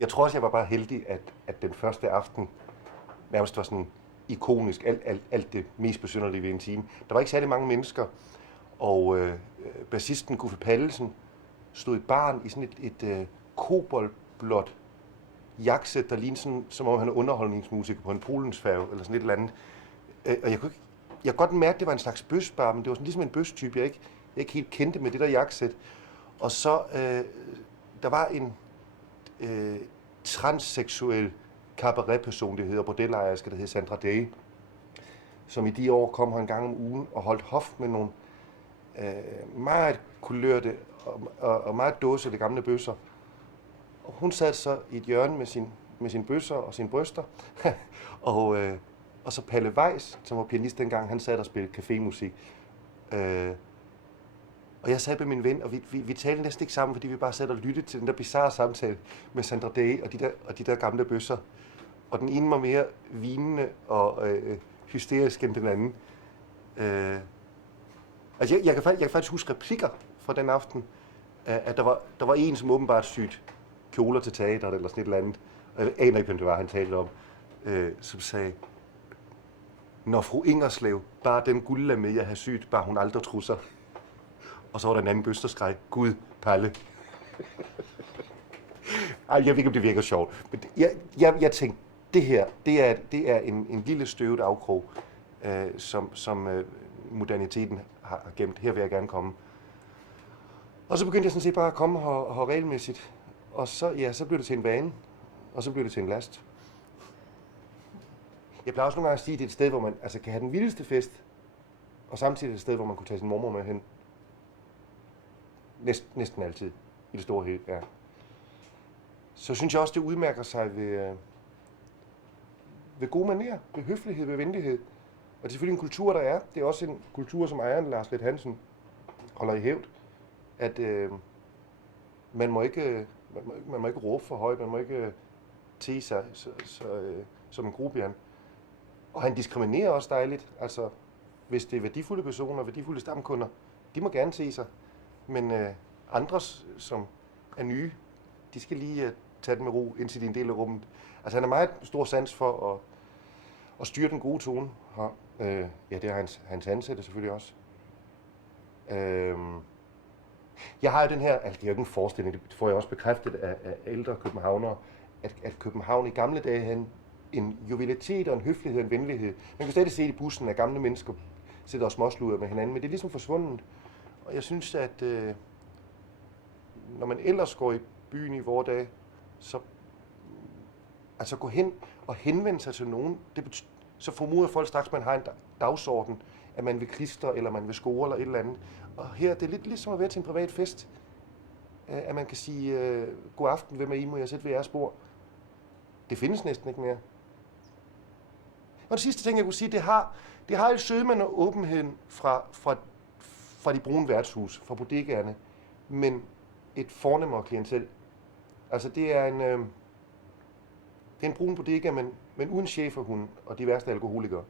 Jeg tror også, jeg var bare heldig, at den første aften nærmest var sådan ikonisk. Alt det mest besynderlige ved en time. Der var ikke særlig mange mennesker, og bassisten Guffe Pallesen stod i baren i sådan et koboldblåt jakkesæt, der lignede sådan, som om han er underholdningsmusiker på en polensfærge, eller sådan et eller andet. Og jeg kunne godt mærke, at det var en slags bøsbar, men det var sådan ligesom en bøstype, jeg ikke helt kendte med det der jakkesæt. Og så, der var en transseksuel cabaretpersonlighed og bordellejerske, der hed Sandra Day, som i de år kom her en gang om ugen og holdt hof med nogle meget kulørte og meget dåsede gamle bøsser. Og hun sad så i et hjørne med sine bøsser og sine bryster. og så Palle Weiss, som var pianist dengang, han sad og spillede cafémusik. Og jeg sad med min ven, og vi talte næsten ikke sammen, fordi vi bare sad og lyttede til den der bizarre samtale med Sandra Day og de der gamle bøsser. Og den ene var mere vinende og hysterisk end den anden. Altså jeg kan faktisk huske replikker fra den aften, at der var en, som åbenbart sygt kjoler til teater eller sådan et eller andet. Og jeg aner ikke, hvem det var, han talte om, som sagde, når fru Ingerslev bare den guld med, jeg har sygt, bare hun aldrig trusser. Og så var der en anden bøs, der skreg, Gud, Palle. Ej, jeg ved ikke, om det virker sjovt. Men jeg tænkte, det her, det er en lille støvet afkrog, som moderniteten har gemt. Her vil jeg gerne komme. Og så begyndte jeg sådan set bare at komme her regelmæssigt. Og så blev det til en vane, og så blev det til en last. Jeg plejer også nogle gange at sige, at det er et sted, hvor man kan have den vildeste fest, og samtidig et sted, hvor man kunne tage sin mormor med hen. Næsten altid, i det store hele, ja. Så synes jeg også, det udmærker sig ved gode manerer, ved høflighed, ved venlighed. Og det er selvfølgelig en kultur, der er. Det er også en kultur, som ejeren Lars Leth Hansen holder i hævd. At man må ikke råbe for højt, man må ikke te sig som en grubian. Og han diskriminerer også dejligt. Altså, hvis det er værdifulde personer, værdifulde stamkunder, de må gerne te sig. Men andre, som er nye, de skal lige tage det med ro, indtil de er en del af rummet. Altså han er meget stor sans for at styre den gode tone her. Ja, det er hans ansatte selvfølgelig også. Jeg har jo den her, altså det er jo ikke en forestilling, det får jeg også bekræftet af ældre københavnere, at København i gamle dage havde en jovialitet og en høflighed og en venlighed. Man kan stadig se i bussen, at gamle mennesker sidder og småsluder med hinanden, men det er ligesom forsvundet. Og jeg synes, at når man ellers går i byen i vore dage, så gå hen og henvende sig til nogen, så formoder folk straks, at man har en dagsorden, at man vil klistre, eller man vil score, eller et eller andet. Og her det er lidt ligesom at være til en privat fest, at man kan sige, god aften, hvem er I, må jeg sætte ved jeres bord. Det findes næsten ikke mere. Og det sidste ting, jeg kunne sige, det har jo sødmen og åbenheden fra de brune værtshus, fra bodegaerne, men et fornemmere klientel. Altså det er en brun bodega, men uden schæferhund og de værste alkoholikere.